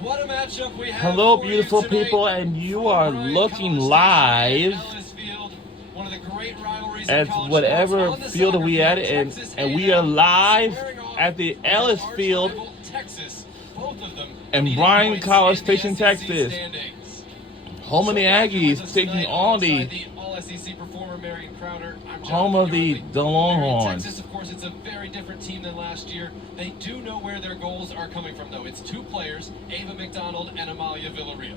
What a matchup we have. Hello, for beautiful you tonight. people, and you are From looking College live Station and Ellis Field, one of the great rivalries in at college whatever sports. On the field soccer we at, field, Texas and we are A&M live squaring off at the against Ellis arch Field rival Texas. Both of them in needing Bryan points College in the Station, SEC Texas. standings. Home of the So glad you're with Aggies us taking tonight on alongside the All-SEC performer Marion Crowder. I'm home of the Jonathan Yardley. Longhorns. Texas, of course, it's a very different team than last year. They do know where their goals are coming from, though. It's two players, Ava McDonald and Amalia Villarreal.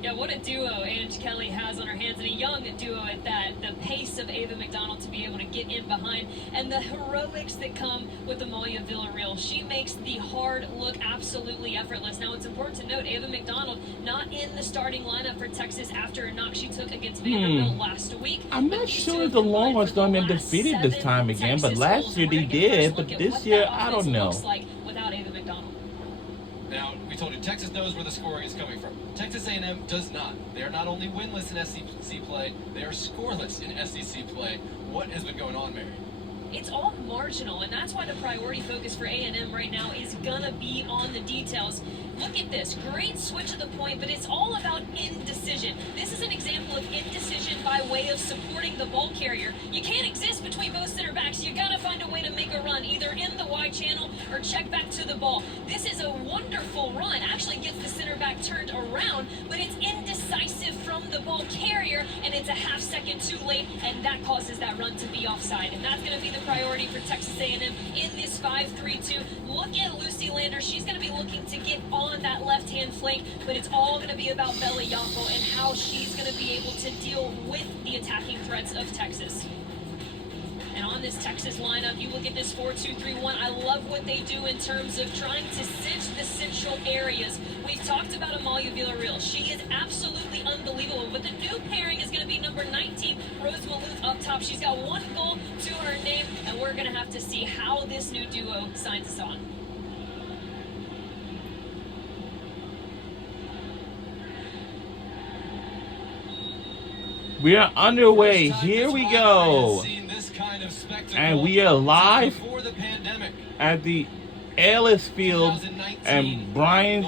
Yeah, what a duo Ange Kelly has on her hands, and a young duo at that. The pace of Ava McDonald to be able to get in behind, and the heroics that come with Amalia Villarreal. She makes the hard look absolutely effortless. Now, it's important to note, Ava McDonald not in the starting lineup for Texas after a knock she took against Vanderbilt last week. I'm not sure if the Longhorns don't get defeated this time again, but last year they did, but this year, I don't know. Like without Ava McDonald. Now, we told you, Texas knows where the scoring is coming from. Texas A&M does not. They are not only winless in SEC play, they are scoreless in SEC play. What has been going on, Mary? It's all marginal, and that's why the priority focus for A&M right now is gonna be on the details. Look at this, great switch of the point, but it's all about indecision. This is an example of indecision by way of supporting the ball carrier. You can't exist between both center backs. You gotta find a way to make a run, either in the wide channel or check back to the ball. This is a wonderful run, actually gets the center back turned around, but it's indecisive from the ball carrier, and it's a half second too late, and that causes that run to be offside, and that's gonna be the priority for Texas A&M in this 5-3-2. Look at Lucy Lander. She's going to be looking to get on that left-hand flank, but it's all going to be about Bella Yafo and how she's going to be able to deal with the attacking threats of Texas. And on this Texas lineup, you look at this 4-2-3-1. I love what they do in terms of trying to cinch the central areas. We've talked about Amalia Villarreal. She is absolutely unbelievable. But the new pairing is going to be number 19, Rose Maloof up top. She's got one goal to her name, and we're going to have to see how this new duo signs us on. We are underway. Here we go. And we are live at the Ellis Field and Bryan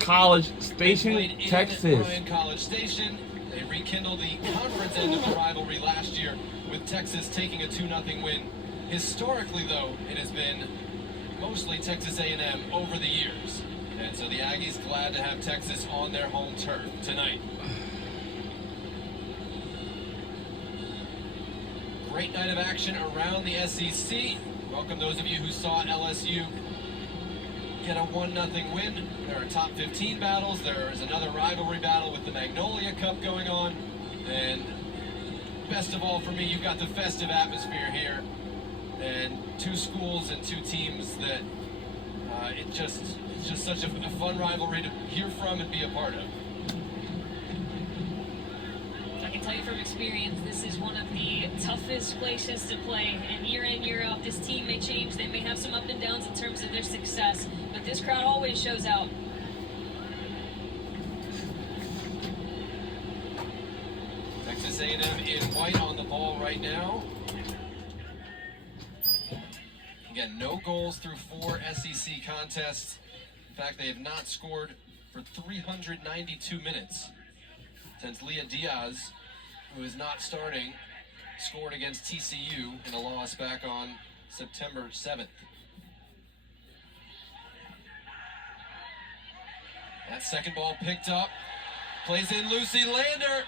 College Station, Texas. College Station. They rekindled the conference end of the rivalry last year with Texas taking a 2-0 win. Historically, though, it has been mostly Texas A&M over the years. And so the Aggies glad to have Texas on their home turf tonight. Great night of action around the SEC. Welcome those of you who saw LSU get a 1-0 win. There are top 15 battles. There is another rivalry battle with the Magnolia Cup going on. And best of all for me, you've got the festive atmosphere here. And two schools and two teams that it's just such a fun rivalry to hear from and be a part of. I can tell you from experience, this is one of the toughest places to play. And year in, year out, this team may change. They may have some up and downs in terms of their success, but this crowd always shows out. Texas A&M in white on the ball right now. Again, no goals through 4 SEC contests. In fact, they have not scored for 392 minutes since Leah Diaz, who is not starting, scored against TCU in a loss back on September 7th. That second ball picked up, plays in Lucy Lander.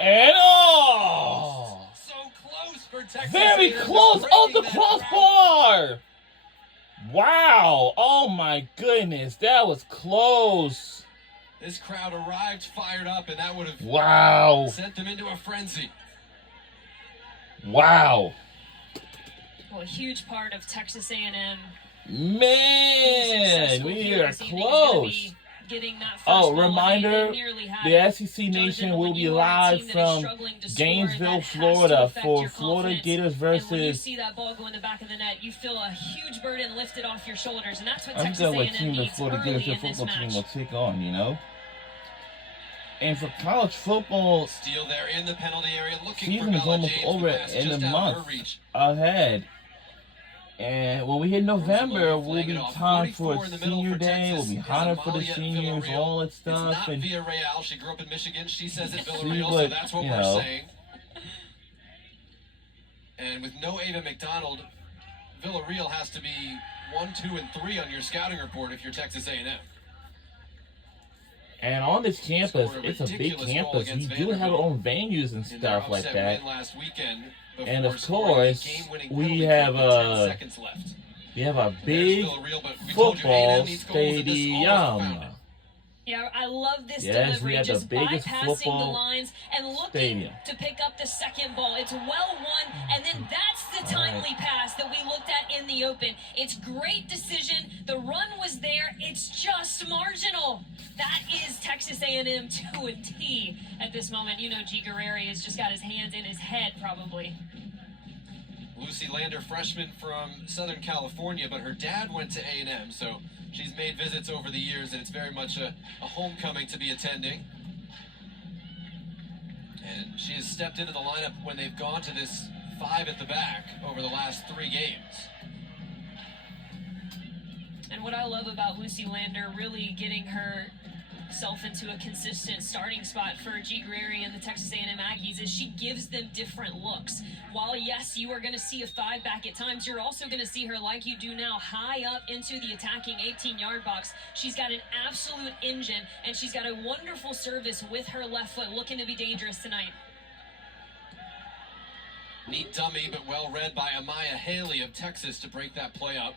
And oh! So close for Texas. Very close off the crossbar! Wow! Oh my goodness, that was close. This crowd arrived fired up, and that would have sent them into a frenzy. Wow. Well, a huge part of Texas A&M. Man, we are close. Oh, reminder, the SEC Nation will be live from Gainesville, Florida for Florida Gators versus... And when you see that ball go in the back of the net, you feel a huge burden lifted off your shoulders, and that's what I'm Texas what A&M team the needs Florida early Gators in this football team match. will take on, you know? And for college football, Steele there in the penalty area, looking season for is almost James, over in a month ahead. And when we hit November, will be time for a senior day. We'll be honored for the seniors, all that It's stuff. not And Villarreal. She grew up in Michigan. She says it see Villarreal, what, so that's what you we're know. saying. And with no Ava McDonald, Villarreal has to be 1, 2, and 3 on your scouting report if you're Texas A&M. And on this campus, it's a big campus. We do have our own venues and stuff like that. And of course, we have a big football stadium. Yeah, I love this Yes, delivery, we had the just biggest bypassing the football lines and looking stadium. to pick up the second ball. It's well won, and then that's the timely pass that we looked at in the open. It's great decision. The run was there. It's just marginal. That is Texas A&M to a T at this moment. You know, G. Guerreri has just got his hands in his head, probably. Lucy Lander, freshman from Southern California, but her dad went to A&M, so she's made visits over the years, and it's very much a homecoming to be attending. And she has stepped into the lineup when they've gone to this 5 at the back over the last 3 games. And what I love about Lucy Lander really getting herself into a consistent starting spot for G. Guerreri and the Texas A&M Aggies is she gives them different looks. While, yes, you are going to see a 5 back at times, you're also going to see her, like you do now, high up into the attacking 18-yard box. She's got an absolute engine, and she's got a wonderful service with her left foot, looking to be dangerous tonight. Neat dummy, but well read by Amaya Haley of Texas to break that play up.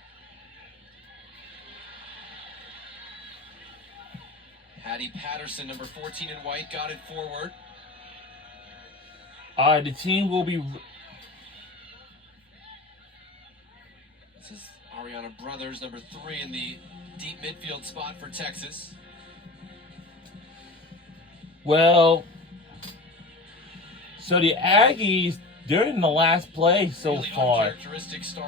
Hattie Patterson, number 14 in white, got it forward. All right, the team will be... This is Ariana Brothers, number 3 in the deep midfield spot for Texas. Well, so the Aggies, during the last play so Really far,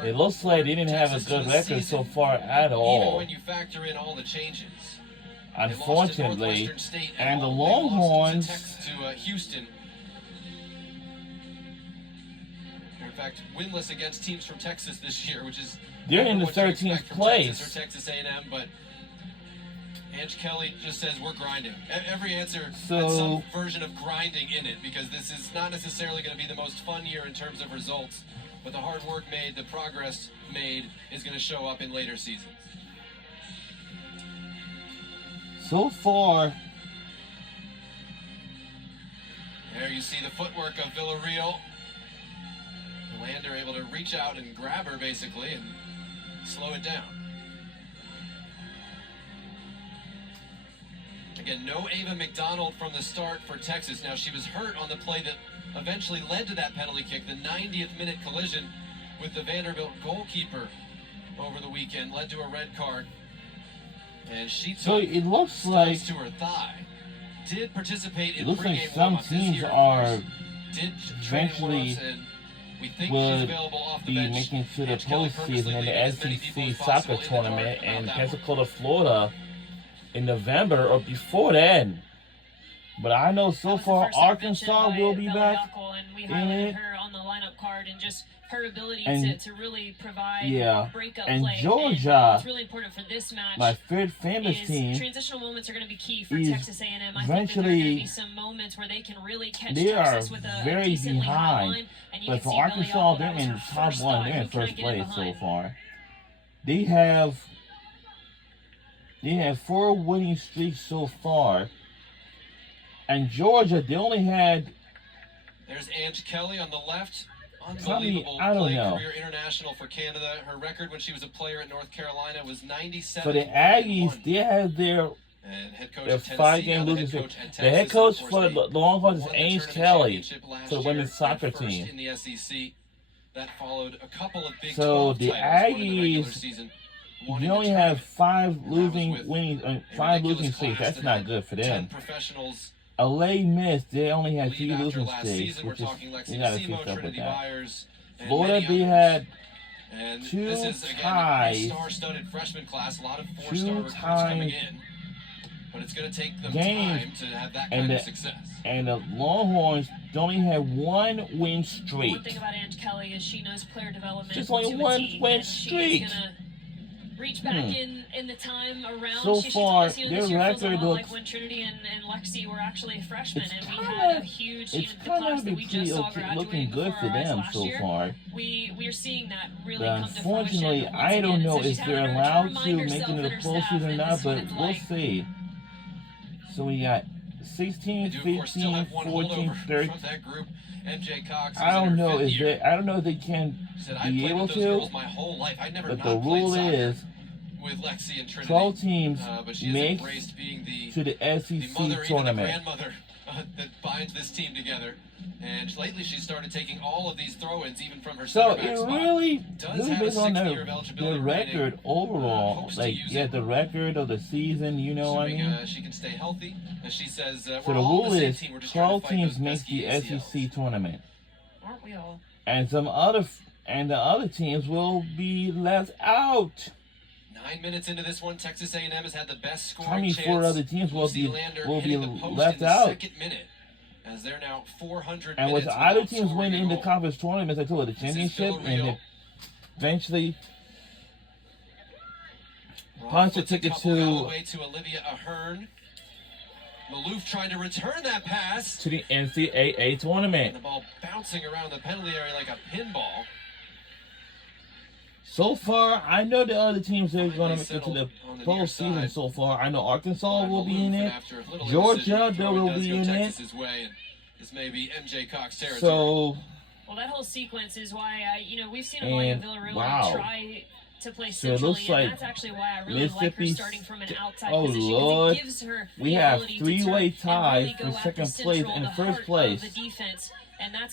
it looks like they didn't have a good record so far at Even all, when you factor in all the changes. unfortunately. And the Longhorns, to Houston. In fact, winless against teams from Texas this year, which is they're in the what you 13th expect from place. Texas or Texas A&M, but Ange Kelly just says we're grinding. Every answer has some version of grinding in it, because this is not necessarily going to be the most fun year in terms of results, but the hard work made, the progress made is going to show up in later seasons. So far, there you see the footwork of Villarreal. Lander able to reach out and grab her, basically, and slow it down. Again, no Ava McDonald from the start for Texas. Now, she was hurt on the play that eventually led to that penalty kick, the 90th minute collision with the Vanderbilt goalkeeper over the weekend, led to a red card. And she took it looks like to her thigh. Did participate in looks like pregame some warm-ups teams this year, are did train eventually warm-ups, and we think she's would available off the be bench. making to the Ange Kelly purposely postseason in leaving as many the people SEC as soccer possible in the dark tournament about in that one. Pensacola, Florida in November or before then. But I know so far Arkansas will be back And we in highlighted it. her on the lineup card, and just her ability And- to really provide breakup and play. Georgia, What's really important for this match, my third famous is team, transitional moments are going to be key for is Texas A&M. I think that there are going to eventually- be some moments where they can really catch they are Texas with a very decently high behind. line. And you But can for see Arkansas, Villarreal, they're that was in her the top first one. thought. They're Who in can I first get in place so behind? far. They have 4 winning streaks so far. And Georgia, they only had... There's Ange Kelly on the left. Probably, Unbelievable I don't play know. career international for Canada. Her record when she was a player at North Carolina was 97. For the Aggies, they have their and head coach their at Tennessee, 5-game now the losing head streak. coach at The head Texas, coach of for course, the Longhorns is won the Ange tournament Kelly championship last for the year, women's soccer and first team. in the SEC. That followed a couple of Big So 12 the titles, one in the regular Aggies, season, one you in the only have tournament. 5 And that was losing with winning, a 5 ridiculous losing streaks. class That's that not had good for 10 them. professionals LA Miss, they only had leave 3 after losing last streaks, season. We're which is talking Lexi you gotta Simo, fix up with Trinity that. Byers, and Florida, many they others. had And 2 this is, again, a ties. star-studded freshman class, a lot of 4-star 2 recruits coming ties. in. But but it's going to take them games, time to have that kind of success. And the Longhorns only have one win streak. One thing about Ange Kelly is she knows player development. Just only one win streak. She's gonna reach back in the time around. So far, this their record looks looks like when Trinity and Lexi were actually freshmen, and we had a huge the class that we just saw graduating looking good for them so far. We're seeing that really but come to fruition. unfortunately, I don't know if they're allowed to make it to the postseason or not, but we'll see. So we got 16, 15, 14, 13. I don't know if they can be able to, but the rule is 12 teams make to the SEC tournament. That binds this team together, and lately she started taking all of these throw-ins, even from her so center back it spot. really Does based on the record overall, the record of the season, you know what I mean? She can stay healthy, as she says. So the rule is 12 teams make the SEC tournament, aren't we all? and the other teams will be left out. 9 minutes into this one, Texas A&M has had the best scoring chance. 4 other teams will be left out. Second minute, as they're now 400 and with minutes the other teams without winning the scoring a goal. conference tournaments, I told you, the championship, and eventually punch a ticket to Olivia Ahern. Maloof trying to return that pass to the NCAA tournament. And the ball bouncing around the penalty area like a pinball. So far, I know the other teams that are going to make it to the postseason so far. I know Arkansas will be in it. Georgia, they will be in it. This may be MJ Cox territory. So, well, that whole sequence is why we've seen Amalia Villarreal try to play so it centrally, looks like and that's actually why I really like her starting from an outside position. Lord, it gives her we have three-way ties for second place and first place.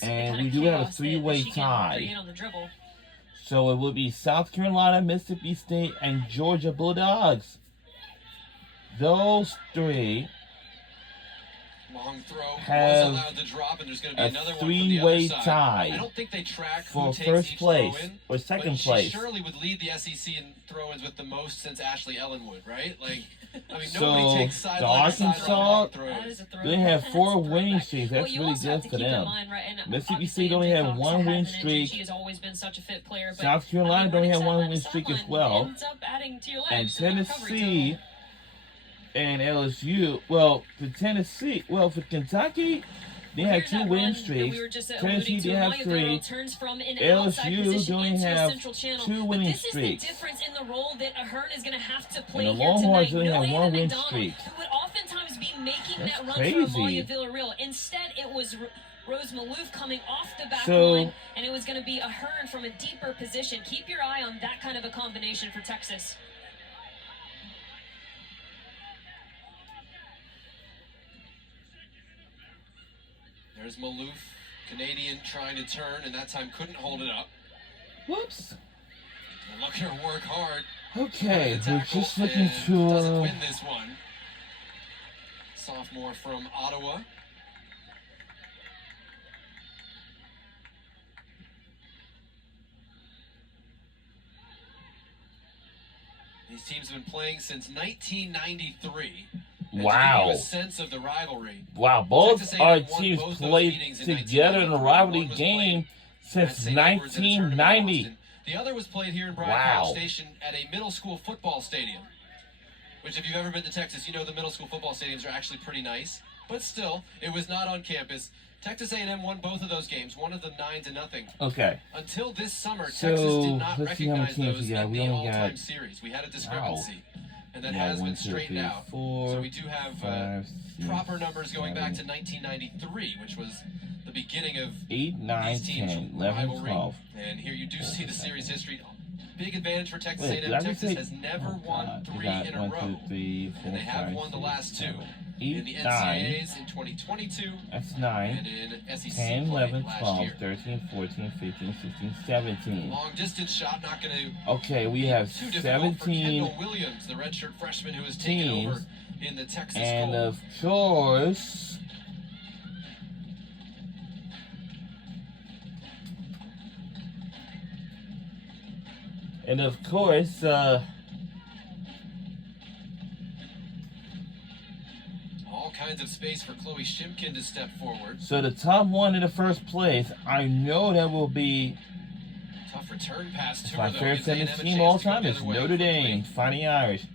And we do have a three-way tie. So it will be South Carolina, Mississippi State, and Georgia Bulldogs. Those three long throw have was allowed to drop, and there's going to be another three-way tie. I don't think they track for who first takes place throw-in, or second but place. She surely would lead the SEC in throw-ins with the most since Ashley Ellen would, right? Like, I mean, so nobody takes sideline Arkansas, they have 4 winning streaks. That's really good for them. Mississippi State only have 1 win streak. South Carolina only have 1 win streak as well. And Tennessee and LSU, for Kentucky, they have 2 win streaks. Tennessee, they have 3. LSU, they only have 2 winning streaks. And the Longhorns only have 1 win streak. Who would oftentimes be making That's that run crazy. for Amalia Villarreal. Instead, it was Rose Maloof coming off the back So, line, and it was going to be Ahern from a deeper position. Keep your eye on that kind of a combination for Texas. There's Maloof, Canadian, trying to turn, and that time couldn't hold it up. Whoops. And look at her work hard. Okay, we're just looking to doesn't win this one. Sophomore from Ottawa. These teams have been playing since 1993. Wow. To give you a sense of the rivalry. Wow, both our teams played together in a rivalry game since 1990. The other was played here in Bryan College Station at a middle school football stadium. Which, if you've ever been to Texas, you know the middle school football stadiums are actually pretty nice. But still, it was not on campus. Texas A&M won both of those games, one of them 9-0. Okay. Until this summer, So, Texas did not let's see how many recognize teams those we got. in We the only all-time got- series. We had a discrepancy. And that Yeah, has 1, been 2, straightened 3, out. 4, So we do have 5, 6, proper numbers going back to 7, 1993, which was the beginning of 8, 9, these teams' 10, 11, rivalry. 12. And here you do see the series history. Big advantage for Texas Wait, A&M. did I Texas say- has never won We 3 got in a 1, row. 2, 3, 4, And they have 5, won the 6, last 2. 7, In the 8, 9. NCAAs in 2022 That's and 9. in SEC 10, play 11, last 12, year. 13, 14, 15, 16, 17. Long distance shot not going to Okay, we have too difficult for 17 Kendall Williams, the redshirt freshman who has taken teams, over in the Texas and goal. of course, kinds of space for Chloe Shimkin to step forward. So the top one in the first place, I know that will be tough return pass to my favorite tennis team all time is Notre Dame, Fighting Irish.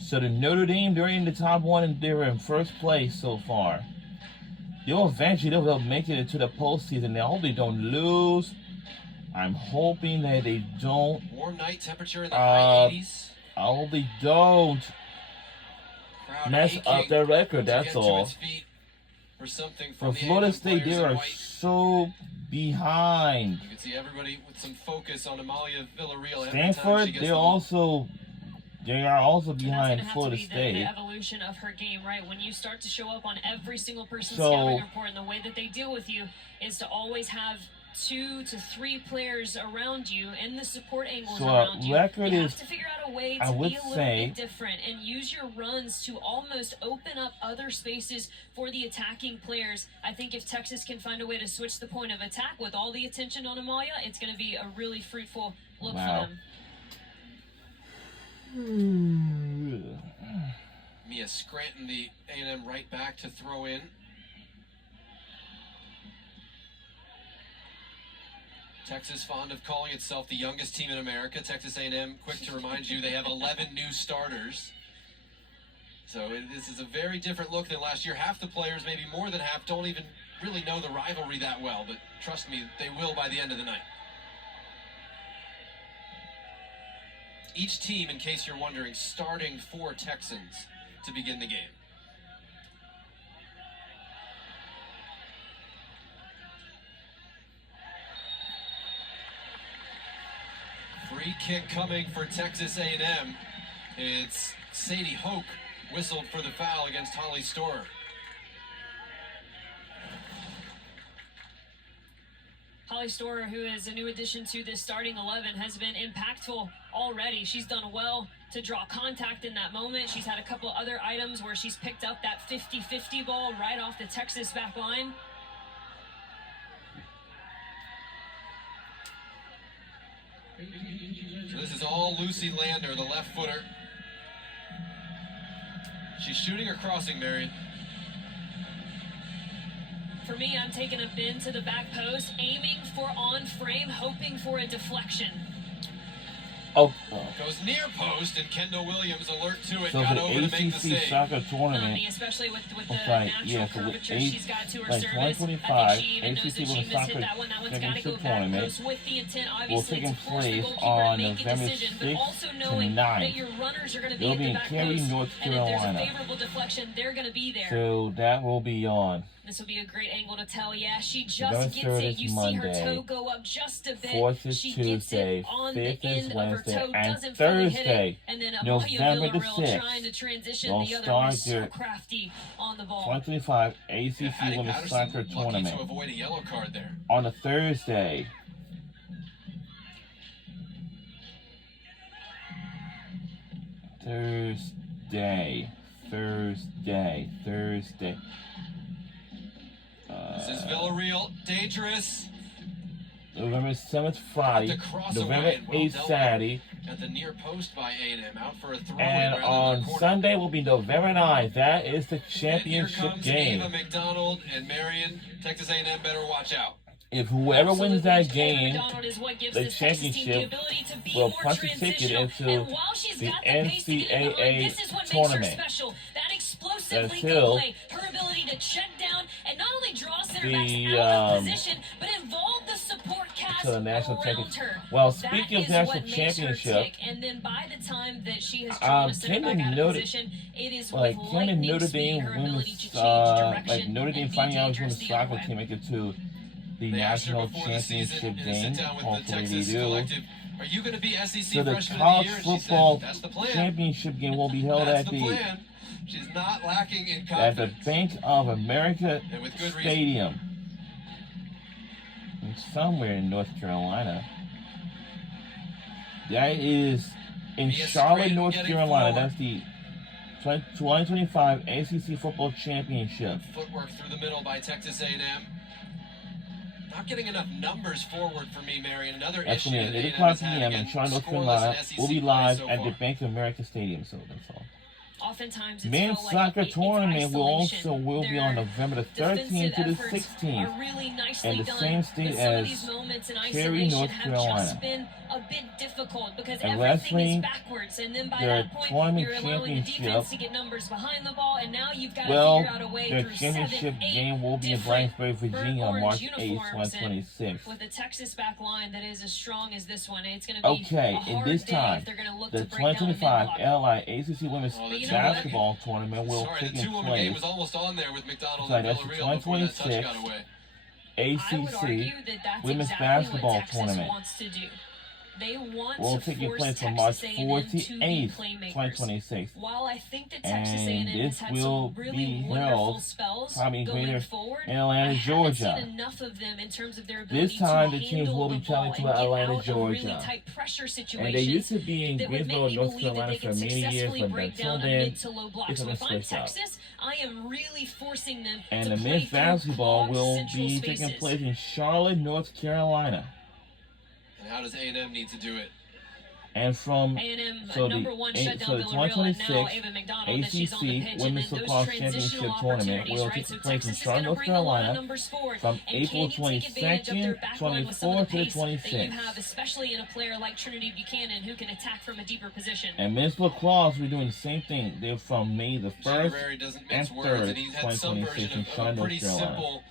So the Notre Dame, they're in the top one and they're in first place so far. They'll make it into the postseason. I hope they don't lose. I'm hoping that they don't. Warm night temperature in the high 80s. I hope they don't mess up their record, that's all. For Florida State, they are so behind. You can see everybody with some focus on Amalia Villarreal. Stanford, they are also behind Florida State. The evolution of her game, right? When you start to show up on every single person's scouting report, and the way that they deal with you is to always have 2 to 3 players around you and the support angles around you. You have to figure out a way to be a little bit different and use your runs to almost open up other spaces for the attacking players. I think if Texas can find a way to switch the point of attack with all the attention on Amalia, it's going to be a really fruitful look for them. Mia Scranton, the A&M right back to throw in. Texas fond of calling itself the youngest team in America. Texas A&M, quick to remind you, they have 11 new starters. So this is a very different look than last year. Half the players, maybe more than half, don't even really know the rivalry that well. But trust me, they will by the end of the night. Each team, in case you're wondering, starting 4 Texans to begin the game. Free kick coming for Texas A&M. It's Sadie Hoke whistled for the foul against Holly Storer. Holly Storer, who is a new addition to this starting 11, has been impactful already. She's done well to draw contact in that moment. She's had a couple other items where she's picked up that 50-50 ball right off the Texas back line. So this is all Lucy Lander, the left footer. She's shooting or crossing, Marion? For me, I'm taking a bend to the back post, aiming for on frame, hoping for a deflection. Goes near post, and Kendall Williams, alert to it, so got over to make the ACC save. soccer tournament, especially with the natural curvature she's got to her service. 2025 ACC Women's Soccer Championship Tournament will take place on November 6th to 9th. They'll be in Cary, North Carolina. So that will be on. This will be a great angle to tell. Yeah, she just gets it. You see her toe go up just a bit. 4th is Tuesday, 5th is Wednesday, and Thursday, November the 6th. They'll start their 2025 ACC Women's Soccer Tournament on a Thursday. Thursday. This is Villarreal, dangerous. November 7th, Friday. November 8th, Saturday. At the near post by A&M, out for a throw. And on Sunday will be November 9th. That is the championship game. Eva McDonald and Marion. Texas A&M better watch out. If whoever wins that game, the championship will punch a ticket into the NCAA tournament. Until her ability to check down and not only draw center backs out of position, but involve the support cast to the national championship. her. Well, speaking of national championship, and then by the time that she has drawn a center back out of position, it is with lightning speed, her ability to change direction. Notre Dame Fighting Irish women's soccer team make it to the national championship game. Hopefully they do. Are you going to be SEC so the college football championship game will be held at the She's not lacking in confidence. At the Bank of America Stadium. Somewhere in North Carolina. That is in Charlotte, North Carolina. That's the 2025 ACC Football Championship. Footwork through the middle by Texas A&M. Not getting enough numbers forward for me, Marion. Another that's issue at that 8 o'clock p.m. in Charlotte, North Carolina. We'll be live at the Bank of America Stadium, so that's all. Oftentimes, it's Men's felt soccer like tournament will be Their on November the 13th to the defensive efforts 16th are really nicely in the done, same state but some of as these moments in Cary, isolation North have Carolina. just been a bit difficult because And everything is lastly, backwards, and then by their that point, tournament you're allowing the championship, defense to get numbers behind the ball, and now you've got to well, figure out a way their through championship 7, 8 game will be in different Blacksburg, Virginia on burnt March orange 8th, uniforms, and 2026. with a Texas back line that is as strong as this one, it's going to be Okay, a in hard this day time, if they're going to look the to break down a 2025 mid-block. ACC Women's But you know Basketball Tournament will Sorry, take the two-woman game was place. almost on there with McDonald Sorry, and that's the Villarreal before that touch 2026 got away. I would argue ACC that that's Women's exactly Basketball what Texas Tournament wants to do. They want will to take force place from March Texas A&M 4th to to be 8th, playmakers. 2026. While I think that Texas And A&M has this had will some really be wonderful held spells probably going greater forward, in Atlanta, I Georgia. haven't seen enough of them in terms of their ability This time, to the teams handle will the be ball traveling and to get Atlanta, out of really Georgia. tight pressure And situations they used to be in that would make Greensboro, me North believe that Carolina they for can many years, successfully but break until down a then, mid to low block. it's So going if to I'm switch up. Texas, I am really forcing them And to the play men's through basketball clogged will central be taking spaces. place in Charlotte, North Carolina. And how does A&M need to do it? And from A&M so number the, one so shut down the Villarreal, and now 2026 Ava McDonald that she's on the pitch, ACC and Women's then those Lacrosse transitional Championship Tournament opportunities, will right? take So place in Texas is Charlotte, going to North bring a lot of Carolina numbers forward, from and April can you take advantage of their 22nd, back line with some of 24th the to the pace that you 26th. have, especially in a player like Trinity Buchanan who can attack from a deeper position. And men's lacrosse, we're doing the same thing. They're from May the 1st Gary doesn't and mince words, 3rd, and he's had some 2026 version in of a Charlotte, pretty North Carolina. simple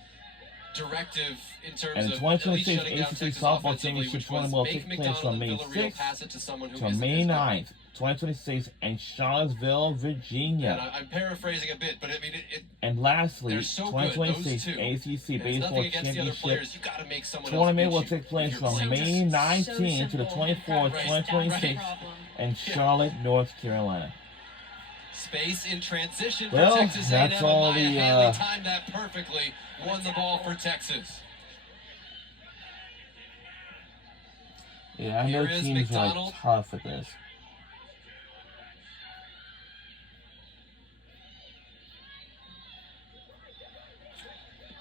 directive in terms And the of at least 2026 shutting down ACC Texas softball offensively, championship which was tournament will make take place McDonald from and May Villarreal 6th pass it to someone who to isn't May as good. 9th, 2026 in Charlottesville, And Virginia. I'm paraphrasing a bit, but I mean, And lastly, they're so good, those 2026 two. ACC and it's Baseball nothing against the other Championship players. You got to make someone tournament will else beat take you place if you're from playing. May 19th to the 24th, Right. 2026 in Charlotte, North Carolina. Space in transition Well, for Texas that's A&M. all Maya the, Hanley timed that perfectly. Won the ball for Texas. Yeah, I know Here is teams are McDonald. tough at this.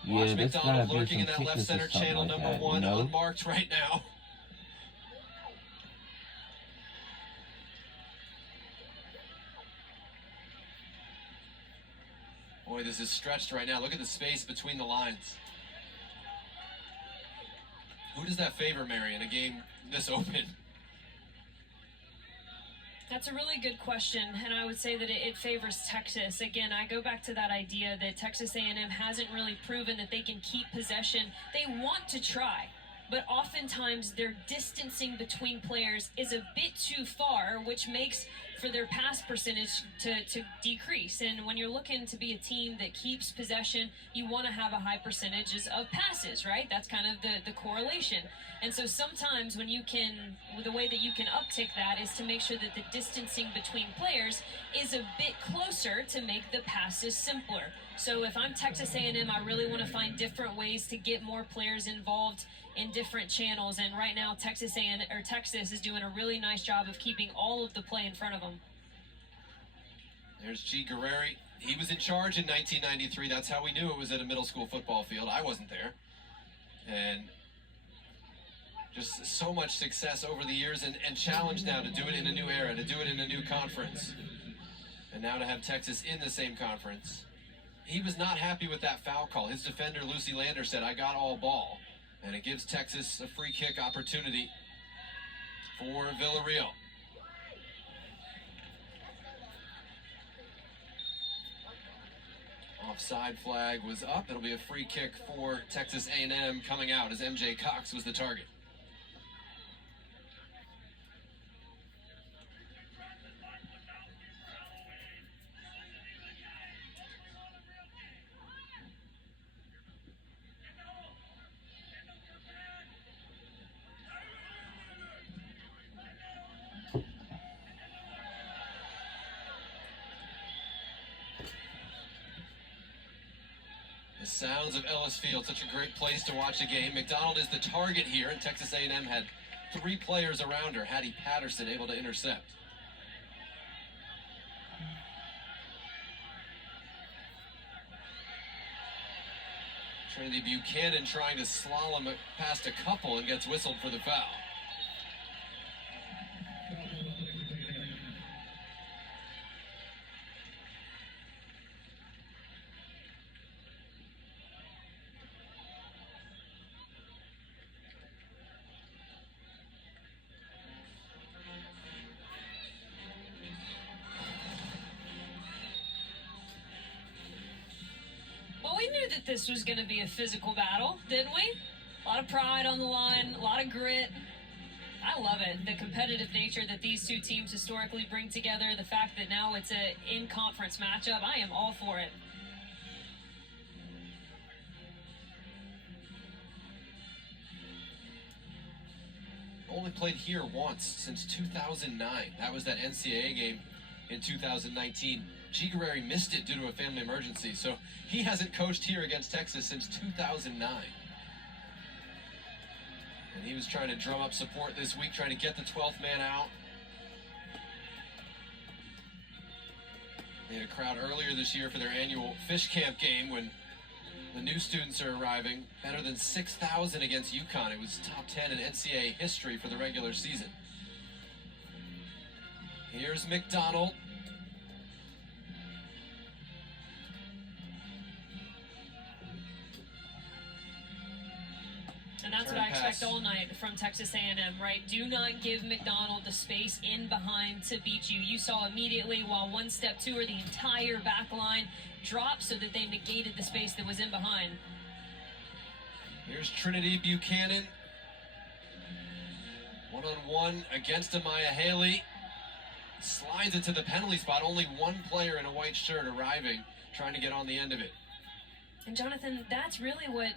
Yeah, Watch this gotta McDonald be lurking some in that left kickers or center something channel, like number that, one, you know? unmarked right now. Boy, this is stretched right now. Look at the space between the lines. Who does that favor, Mary, in a game this open? That's a really good question, and I would say that it favors Texas. Again, I go back to that idea that Texas A&M hasn't really proven that they can keep possession. They want to try, but oftentimes their distancing between players is a bit too far, which makes for their pass percentage to decrease. And when you're looking to be a team that keeps possession, you want to have a high percentages of passes, right? That's kind of the correlation. And so sometimes when you can, the way that you can uptick that is to make sure that the distancing between players is a bit closer to make the passes simpler. So if I'm Texas A&M, I really want to find different ways to get more players involved in different channels, and right now Texas is doing a really nice job of keeping all of the play in front of them. There's G. Guerreri. He was in charge in 1993. That's how we knew it was at a middle school football field. I wasn't there. And just so much success over the years, and challenge now to do it in a new era, to do it in a new conference. And now to have Texas in the same conference. He was not happy with that foul call. His defender, Lucy Lander, said, "I got all ball." And it gives Texas a free kick opportunity for Villarreal. Offside flag was up. It'll be a free kick for Texas A&M coming out as MJ Cox was the target. The sounds of Ellis Field, such a great place to watch a game. McDonald is the target here, and Texas A&M had 3 players around her. Hattie Patterson able to intercept. Trinity Buchanan trying to slalom past a couple and gets whistled for the foul. that this was going to be a physical battle, didn't we? A lot of pride on the line, a lot of grit. I love it. The competitive nature that these two teams historically bring together, the fact that now it's an in-conference matchup, I am all for it. Only played here once since 2009. That was that NCAA game in 2019. Gigareri missed it due to a family emergency, so he hasn't coached here against Texas since 2009. And he was trying to drum up support this week, trying to get the 12th man out. They had a crowd earlier this year for their annual fish camp game when the new students are arriving. Better than 6,000 against UConn. It was top 10 in NCAA history for the regular season. Here's McDonald. And that's what I expect all night from Texas A&M, right? Do not give McDonald the space in behind to beat you. You saw immediately while one step two or the entire back line dropped so that they negated the space that was in behind. Here's Trinity Buchanan. One-on-one against Amaya Haley. Slides it to the penalty spot. Only one player in a white shirt arriving, trying to get on the end of it. And Jonathan, that's really what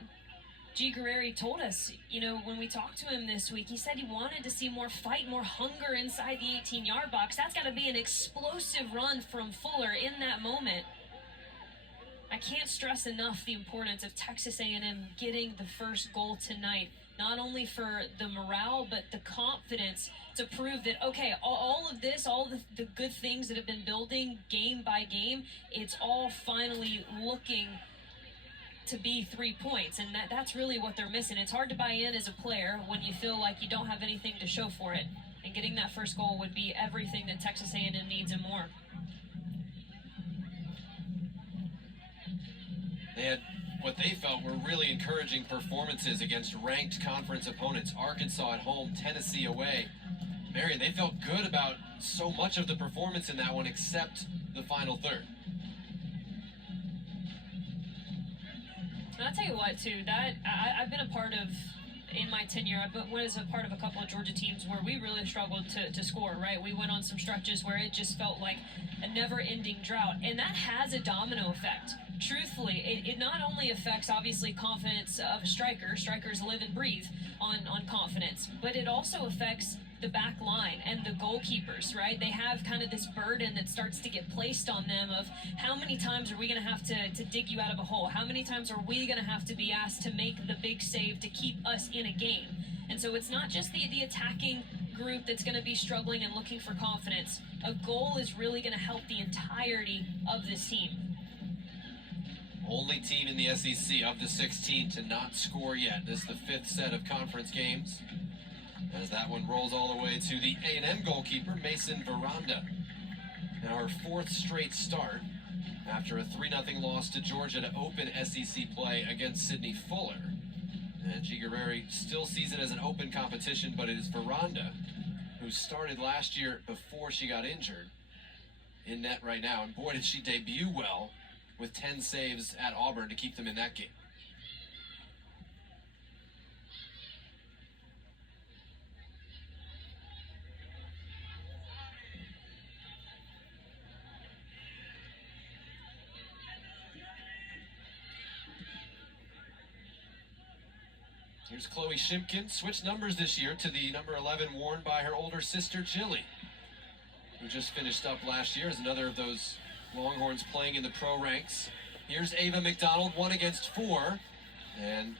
Gigareri told us, you know, when we talked to him this week. He said he wanted to see more fight, more hunger inside the 18-yard box. That's got to be an explosive run from Fuller in that moment. I can't stress enough the importance of Texas A&M getting the first goal tonight, not only for the morale, but the confidence to prove that, okay, all of this, all the good things that have been building game by game, it's all finally looking to be 3 points, and that's really what they're missing. It's hard to buy in as a player when you feel like you don't have anything to show for it, and getting that first goal would be everything that Texas A&M needs and more. They had what they felt were really encouraging performances against ranked conference opponents. Arkansas at home, Tennessee away. Marion, they felt good about so much of the performance in that one except the final third. And I'll tell you what, too, that I've been a part of, in my tenure, I was a part of a couple of Georgia teams where we really struggled to score, right? We went on some stretches where it just felt like a never-ending drought, and that has a domino effect. Truthfully, it not only affects, obviously, confidence of a striker. Strikers live and breathe on confidence, but it also affects the back line and the goalkeepers, right? They have kind of this burden that starts to get placed on them of how many times are we going to have to dig you out of a hole? How many times are we going to have to be asked to make the big save to keep us in a game? And so it's not just the attacking group that's going to be struggling and looking for confidence. A goal is really going to help the entirety of this team. Only team in the SEC of the 16 to not score yet. This is the fifth set of conference games, as that one rolls all the way to the A&M goalkeeper, Mason Veranda. Now her fourth straight start after a 3-0 loss to Georgia to open SEC play against Sydney Fuller. And Gigareri still sees it as an open competition, but it is Veranda, who started last year before she got injured, in net right now. And boy, did she debut well with 10 saves at Auburn to keep them in that game. Here's Chloe Shimpkin, switched numbers this year to the number 11 worn by her older sister, Jilly, who just finished up last year as another of those Longhorns playing in the pro ranks. Here's Ava McDonald, 1 against 4, and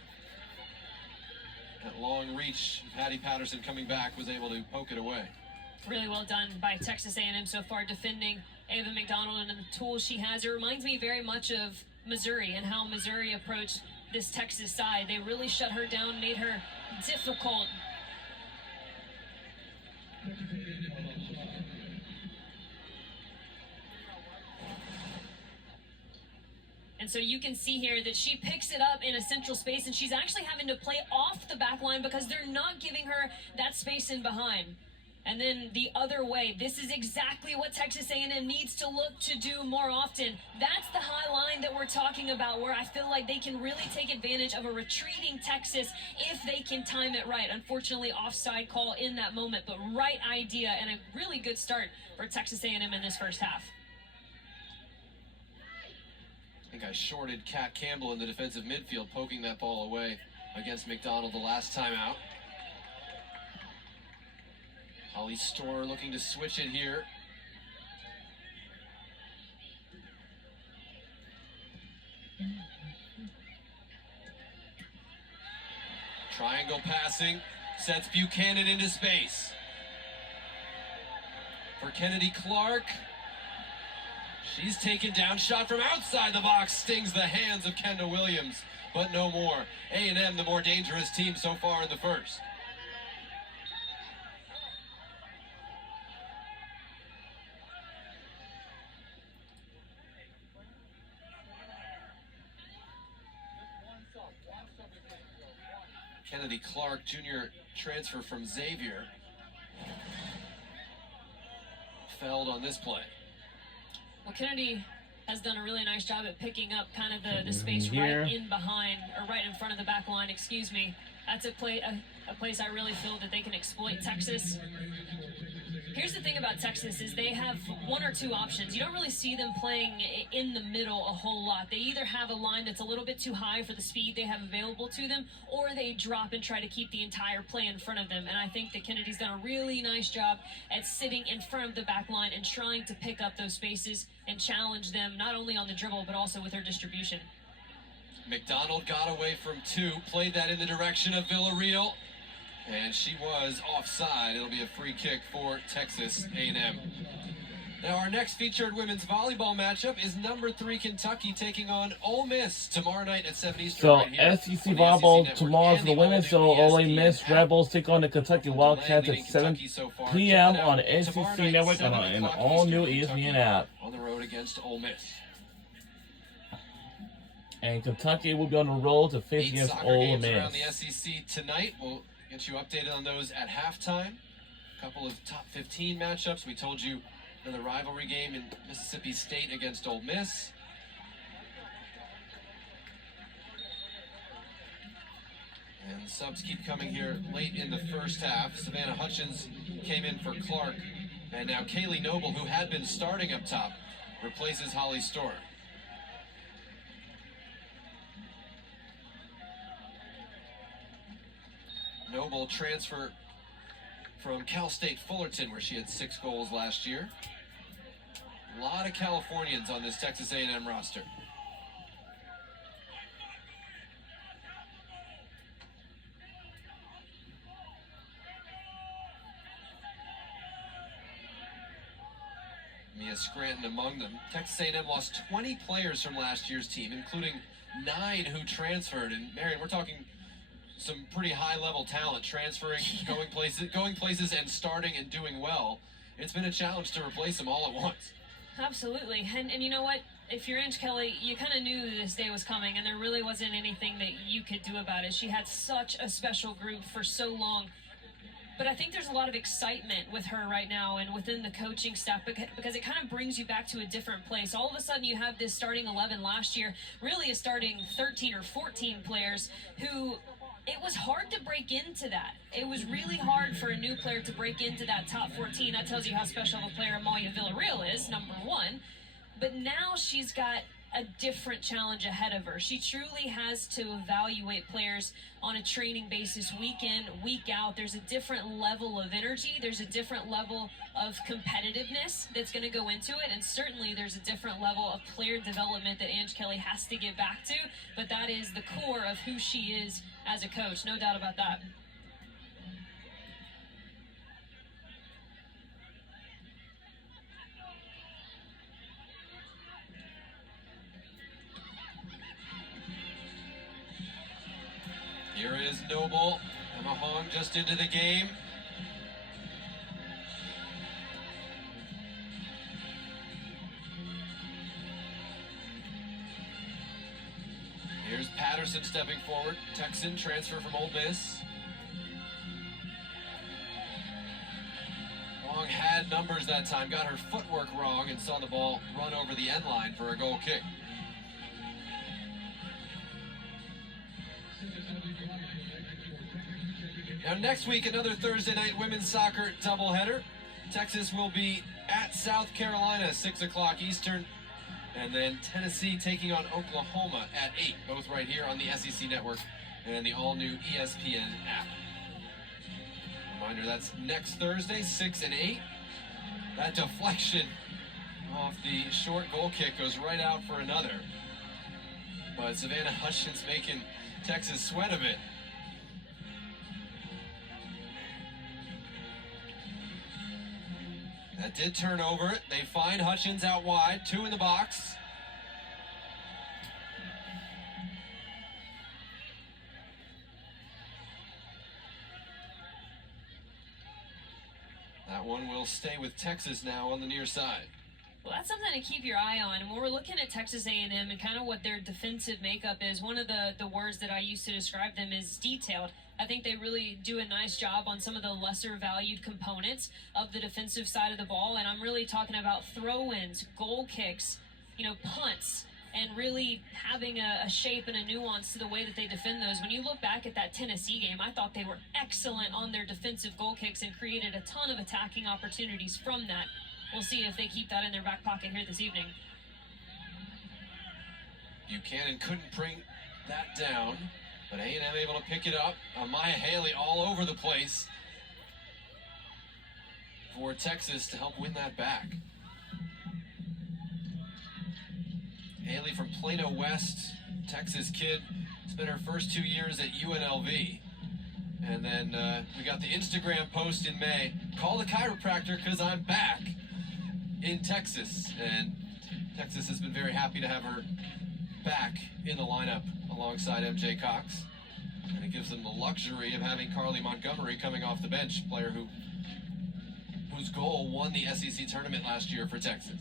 that long reach, Patty Patterson coming back, was able to poke it away. Really well done by Texas A&M so far, defending Ava McDonald and the tools she has. It reminds me very much of Missouri and how Missouri approached this Texas side. They really shut her down, made her difficult. And so you can see here that she picks it up in a central space, and she's actually having to play off the back line because they're not giving her that space in behind. And then the other way, this is exactly what Texas A&M needs to look to do more often. That's the high line that we're talking about, where I feel like they can really take advantage of a retreating Texas if they can time it right. Unfortunately, offside call in that moment, but right idea and a really good start for Texas A&M in this first half. I think I shorted Kat Campbell in the defensive midfield, poking that ball away against McDonald the last time out. Holly Storr looking to switch it here. Triangle passing, sets Buchanan into space. For Kennedy Clark. She's taken down, shot from outside the box, stings the hands of Kendall Williams, but no more. A&M, the more dangerous team so far in the first. Kennedy Clark, junior transfer from Xavier, fouled on this play. Well, Kennedy has done a really nice job at picking up kind of the space right in behind, or right in front of the back line, excuse me. That's a place I really feel that they can exploit Texas. Here's the thing about Texas is they have one or two options. You don't really see them playing in the middle a whole lot. They either have a line that's a little bit too high for the speed they have available to them, or they drop and try to keep the entire play in front of them. And I think that Kennedy's done a really nice job at sitting in front of the back line and trying to pick up those spaces and challenge them, not only on the dribble, but also with her distribution. McDonald got away from two, played that in the direction of Villarreal, and she was offside. It'll be a free kick for Texas A&M. Now our next featured women's volleyball matchup is number 3 Kentucky taking on Ole Miss tomorrow night at 7 Eastern. So right here SEC volleyball tomorrow for the women. So Ole Miss Rebels take on the Kentucky Wildcats at 7 p.m. on SEC Network and an all-new ESPN app. On the road against Ole Miss. And Kentucky will be on the road to face against Ole Miss. Around the SEC tonight. We'll get you updated on those at halftime. A couple of top 15 matchups. We told you another rivalry game in Mississippi State against Ole Miss. And subs keep coming here late in the first half. Savannah Hutchins came in for Clark. And now Kaylee Noble, who had been starting up top, replaces Holly Storr. Noble transfer from Cal State Fullerton, where she had 6 goals last year. A lot of Californians on this Texas A&M roster. Mia Scranton among them. Texas A&M lost 20 players from last year's team, including 9 who transferred. And Marion, we're talking some pretty high-level talent transferring, going places and starting and doing well. It's been a challenge to replace them all at once. Absolutely. And you know what? If you're Ange Kelly, you kind of knew this day was coming, and there really wasn't anything that you could do about it. She had such a special group for so long. But I think there's a lot of excitement with her right now and within the coaching staff because it kind of brings you back to a different place. All of a sudden you have this starting 11 last year, really a starting 13 or 14 players who... It was hard to break into that. It was really hard for a new player to break into that top 14. That tells you how special of a player Amalia Villarreal is, number 1. But now she's got a different challenge ahead of her. She truly has to evaluate players on a training basis week in, week out. There's a different level of energy. There's a different level of competitiveness that's going to go into it. And certainly there's a different level of player development that Ange Kelly has to get back to. But that is the core of who she is as a coach. No doubt about that. Here is Noble. Emma Hong just into the game. Here's Patterson stepping forward. Texan transfer from Ole Miss. good numbers that time, got her footwork wrong and saw the ball run over the end line for a goal kick. Now next week, another Thursday night women's soccer doubleheader. Texas will be at South Carolina, 6 o'clock Eastern. And then Tennessee taking on Oklahoma at 8, both right here on the SEC Network and the all-new ESPN app. Reminder, that's next Thursday, 6 and 8. That deflection off the short goal kick goes right out for another. But Savannah Hutchins making Texas sweat a bit. That did turn over. They find Hutchins out wide, 2 in the box. That one will stay with Texas now on the near side. Well, that's something to keep your eye on. And when we're looking at Texas A&M and kind of what their defensive makeup is, one of the words that I used to describe them is detailed. I think they really do a nice job on some of the lesser valued components of the defensive side of the ball. And I'm really talking about throw-ins, goal kicks, punts, and really having a shape and a nuance to the way that they defend those. When you look back at that Tennessee game, I thought they were excellent on their defensive goal kicks and created a ton of attacking opportunities from that. We'll see if they keep that in their back pocket here this evening. Buchanan couldn't bring that down, but A&M able to pick it up. Maya Haley all over the place for Texas to help win that back. Haley from Plano West, Texas kid, spent her first 2 years at UNLV. And then we got the Instagram post in May, call the chiropractor because I'm back in Texas. And Texas has been very happy to have her back in the lineup alongside MJ Cox. And it gives them the luxury of having Carly Montgomery coming off the bench, player whose goal won the SEC tournament last year for Texas.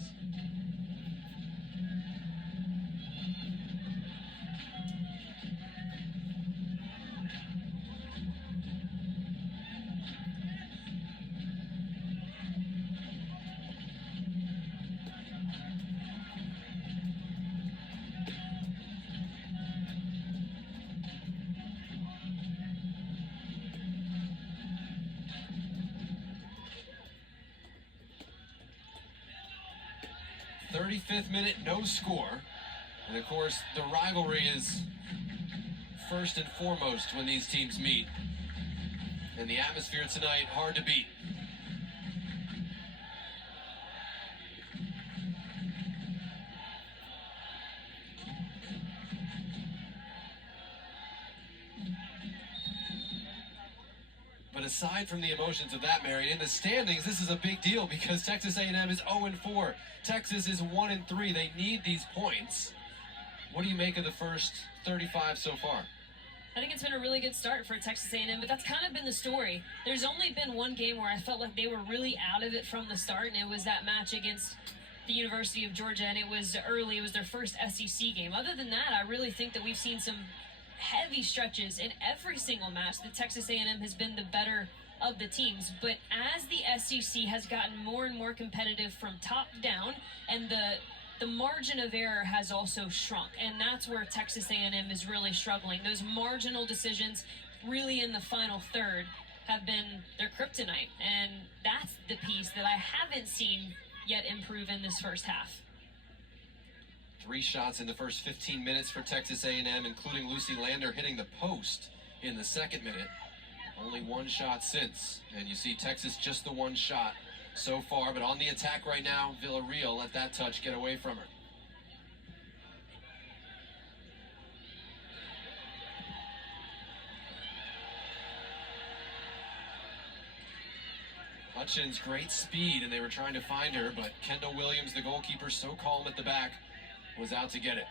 .35 minute, no score. And of course, the rivalry is first and foremost when these teams meet. And the atmosphere tonight, hard to beat. But aside from the emotions of that, Marion, in the standings, this is a big deal because Texas A&M is 0-4. Texas is 1-3. They need these points. What do you make of the first 35 so far? I think it's been a really good start for Texas A&M, but that's kind of been the story. There's only been one game where I felt like they were really out of it from the start, and it was that match against the University of Georgia, and it was early. It was their first SEC game. Other than that, I really think that we've seen some heavy stretches in every single match that Texas A&M has been the better of the teams. But as the SEC has gotten more and more competitive from top down, and the margin of error has also shrunk, and that's where Texas A&M is really struggling. Those marginal decisions really in the final third have been their kryptonite, and that's the piece that I haven't seen yet improve in this first half. 3 shots in the first 15 minutes for Texas A&M, including Lucy Lander hitting the post in the second minute. Only 1 shot since, and you see Texas just the 1 shot so far, but on the attack right now, Villarreal let that touch get away from her. Hutchins, great speed, and they were trying to find her, but Kendall Williams, the goalkeeper, so calm at the back, was out to get it.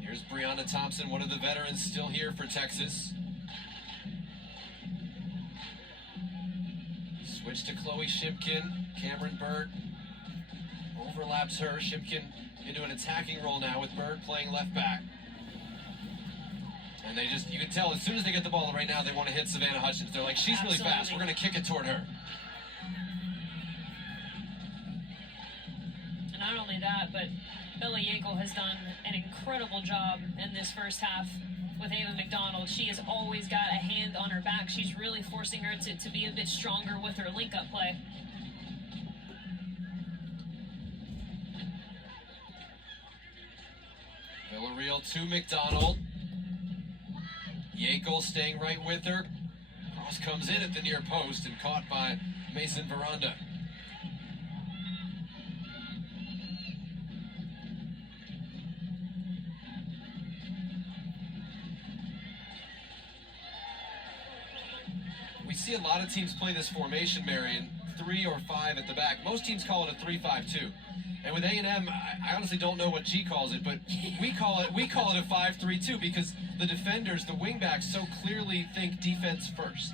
Here's Brianna Thompson, one of the veterans still here for Texas. Switch to Chloe Shipkin. Cameron Bird overlaps her. Shipkin into an attacking role now with Bird playing left back. And they just, you can tell as soon as they get the ball right now, they want to hit Savannah Hutchins. They're like, she's really fast. We're going to kick it toward her. And not only that, but Bella Yankel has done an incredible job in this first half with Ava McDonald. She has always got a hand on her back. She's really forcing her to be a bit stronger with her link-up play. Villarreal to McDonald. Yankel staying right with her. Cross comes in at the near post and caught by Mason Veranda. We see a lot of teams play this formation, Marion, 3 or 5 at the back. Most teams call it a 3-5-2. And with A&M, I honestly don't know what G calls it, but we call it a 5-3-2 because the defenders, the wingbacks, so clearly think defense first.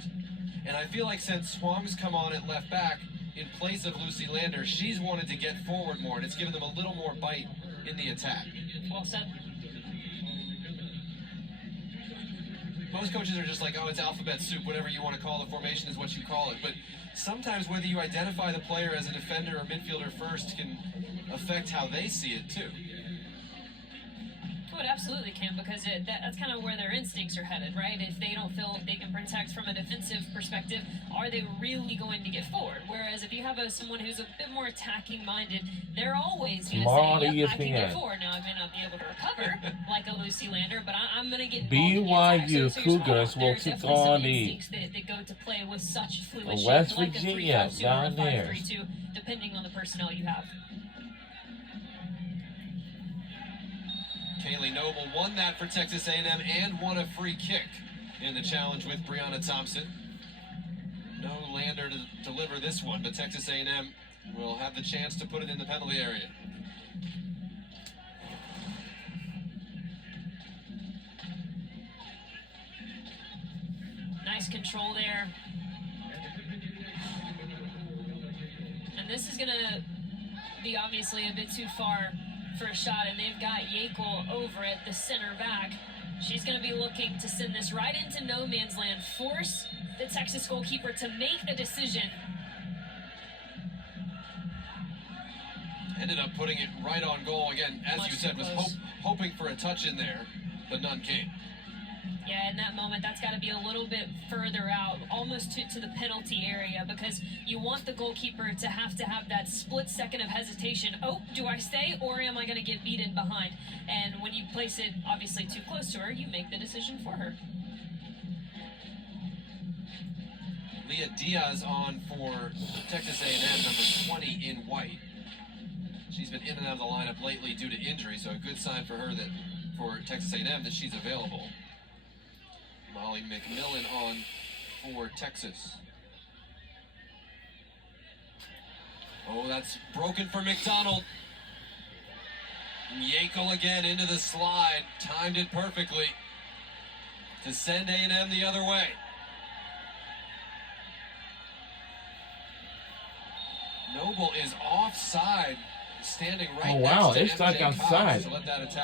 And I feel like since Swong's come on at left back in place of Lucy Lander, she's wanted to get forward more, and it's given them a little more bite in the attack. Well said. Most coaches are just like, oh, it's alphabet soup, whatever you want to call the formation is what you call it. But sometimes whether you identify the player as a defender or midfielder first can affect how they see it too. Well, it absolutely can, because that's kind of where their instincts are headed, right? If they don't feel they can protect from a defensive perspective, are they really going to get forward? Whereas if you have someone who's a bit more attacking minded, they're always going to say, yep, I can get forward. Now, I may not be able to recover like a Lucy Lander, but I'm going to get involved in the attack. So Cougars will take on the that go to play with such fluid West like Virginia a 3-5-2 or down a there, 5-3-2, depending on the personnel you have. Kaylee Noble won that for Texas A&M and won a free kick in the challenge with Brianna Thompson. No Lander to deliver this one, but Texas A&M will have the chance to put it in the penalty area. Nice control there. And this is going to be obviously a bit too far for a shot, and they've got Yankel over at the center back. She's going to be looking to send this right into no man's land, force the Texas goalkeeper to make a decision. Ended up putting it right on goal again, as you said, was hoping for a touch in there, but none came. Yeah, in that moment, that's got to be a little bit further out, almost to the penalty area, because you want the goalkeeper to have that split second of hesitation. Oh, do I stay, or am I going to get beaten behind? And when you place it, obviously, too close to her, you make the decision for her. Leah Diaz on for Texas A&M, number 20 in white. She's been in and out of the lineup lately due to injury, so a good sign for her that for Texas A&M that she's available. Molly McMillan on for Texas. Oh, that's broken for McDonald. Yankel again into the slide. Timed it perfectly to send A&M the other way. Noble is offside, standing right next to wow, it's MJ dark outside.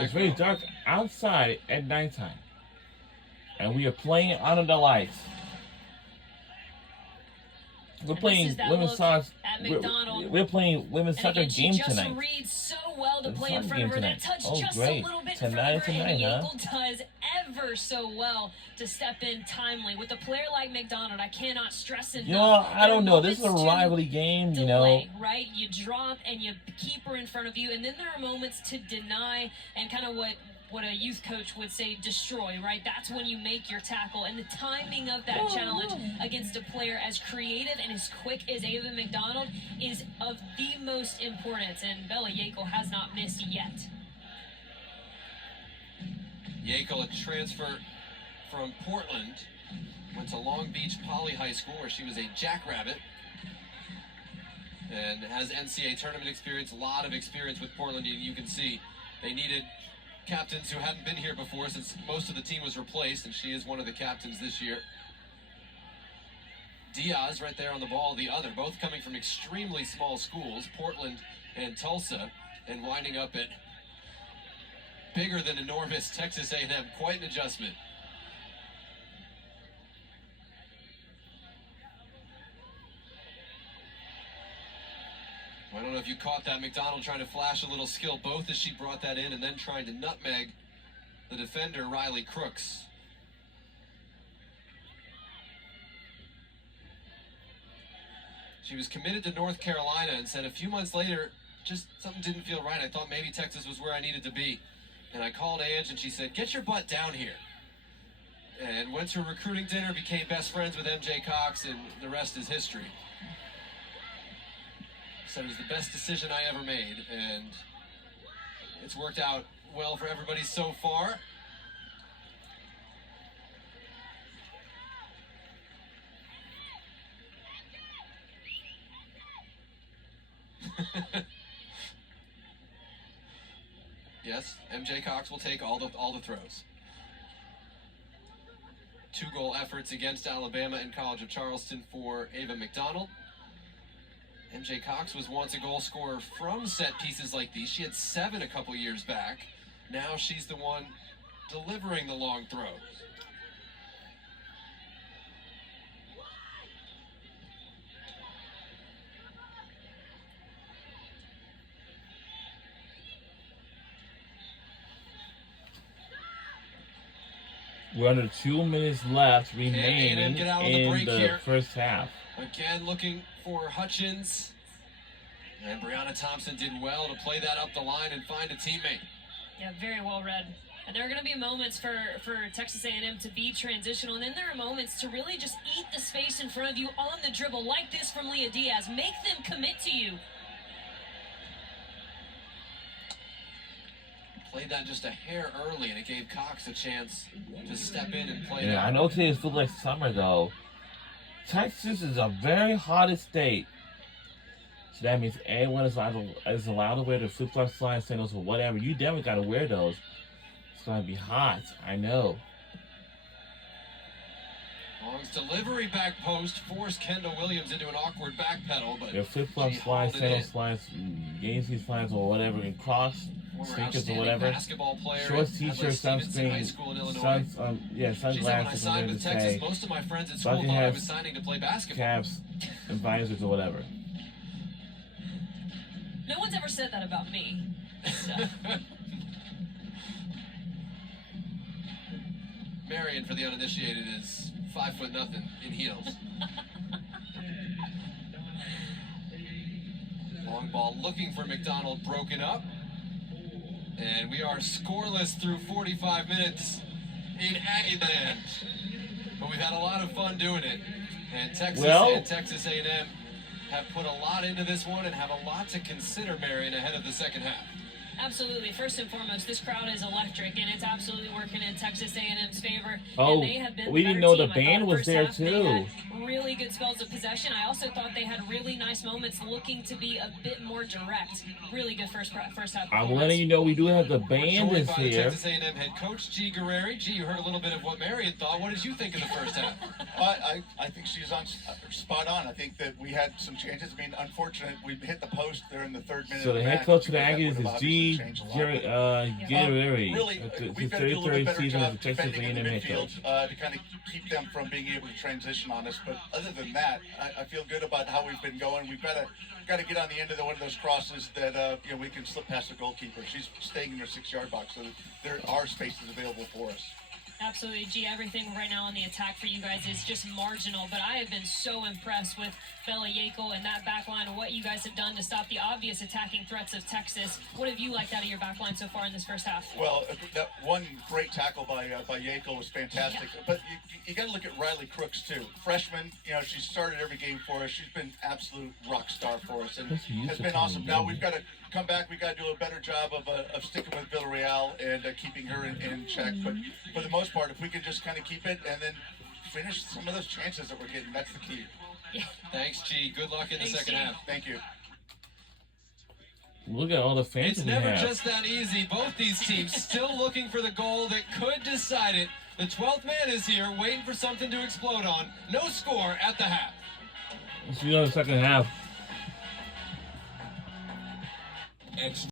It's very go. dark outside at nighttime. And we are playing under the lights. We're playing women's soccer. We're playing women's soccer game tonight. She just reads so well to play in front of her. That touch just great. a little bit Tonight, further, and huh? Yankel does ever so well to step in timely. With a player like McDonald, I cannot stress enough. You know, I don't know. This is a rivalry game, you know. Right? You drop and you keep her in front of you, and then there are moments to deny and kind of what a youth coach would say, destroy, right? That's when you make your tackle. And the timing of that challenge against a player as creative and as quick as Ava McDonald is of the most importance. And Bella Yankel has not missed yet. Yankel, a transfer from Portland, went to Long Beach Poly High School where she was a jackrabbit and has NCAA tournament experience, a lot of experience with Portland. You can see they needed captains who hadn't been here before since most of the team was replaced, and she is one of the captains this year. Diaz right there on the ball, the other, both coming from extremely small schools, Portland and Tulsa, and winding up at bigger than enormous Texas A&M. Quite an adjustment. I don't know if you caught that. McDonald trying to flash a little skill, both as she brought that in and then trying to nutmeg the defender, Riley Crooks. She was committed to North Carolina and said a few months later, just something didn't feel right. I thought maybe Texas was where I needed to be. And I called Ange and she said, get your butt down here. And went to a recruiting dinner, became best friends with MJ Cox, and the rest is history. Said it was the best decision I ever made, and it's worked out well for everybody so far. Yes, MJ Cox will take all the throws. 2-goal efforts against Alabama and College of Charleston for Ava McDonald. MJ Cox was once a goal scorer from set pieces like these. She had 7 a couple years back. Now she's the one delivering the long throws. We're under 2 minutes left remaining in the here. first half. Again, looking for Hutchins. And Brianna Thompson did well to play that up the line and find a teammate. Yeah, very well read. And there are going to be moments for Texas A&M to be transitional, and then there are moments to really just eat the space in front of you on the dribble, like this from Leah Diaz. Make them commit to you. Played that just a hair early, and it gave Cox a chance to step in and play that. Yeah, I know today feels like summer, though. Texas is a very hot state. So that means everyone is allowed to wear the flip-flop slide sandals or whatever. You definitely got to wear those. It's going to be hot. I know. Long's delivery back post forced Kendall Williams into an awkward back pedal, but their flip-flop slides, sandal slides, Gainesy slides or whatever, and cross sneakers or whatever. Shorts, t-shirts, sunscreen, sunglasses, and with Texas, most of my friends at school thought I was signing to play basketball. Caps and visors or whatever. No one's ever said that about me. So. Marion, for the uninitiated, is 5'0" in heels. Long ball looking for McDonald, broken up. And we are scoreless through 45 minutes in Aggie land. But we've had a lot of fun doing it. And Texas A&M have put a lot into this one and have a lot to consider, Marion, ahead of the second half. Absolutely. First and foremost, this crowd is electric, and it's absolutely working in Texas A&M's favor. Oh, and they have been we didn't know the team. band was there, too. They had really good spells of possession. I also thought they had really nice moments looking to be a bit more direct. Really good first half. I'm letting you know we do have the band is here. Texas A&M head coach G. Guerreri. G, you heard a little bit of what Marion thought. What did you think of the first half? I think she's spot on. I think that we had some changes. I mean, unfortunate, we hit the post there in the 3rd minute. So the head coach of the Aggies is G. Guerreri. Really, we've got to do a little bit better job defending in the midfield to kind of keep them from being able to transition on us. But other than that, I feel good about how we've been going. We've got to get on the end of one of those crosses that we can slip past the goalkeeper. She's staying in her 6-yard box, so there are spaces available for us. Absolutely, G. Everything right now on the attack for you guys is just marginal, but I have been so impressed with Bella Yakel and that back line and what you guys have done to stop the obvious attacking threats of Texas. What have you liked out of your back line so far in this first half? Well, that one great tackle by Yakel was fantastic, but you got to look at Riley Crooks too. Freshman, she's started every game for us. She's been absolute rock star for us, and has been awesome. Now we've got to come back. We've got to do a better job of sticking with Villarreal and keeping her in check. But for the most part, if we can just kind of keep it and then finish some of those chances that we're getting, that's the key. Yeah. Thanks, G. Good luck in the second half. Thank you. Look at all the fans It's never just that easy. Both these teams still looking for the goal that could decide it. The 12th man is here, waiting for something to explode on. No score at the half. Let's see the second half.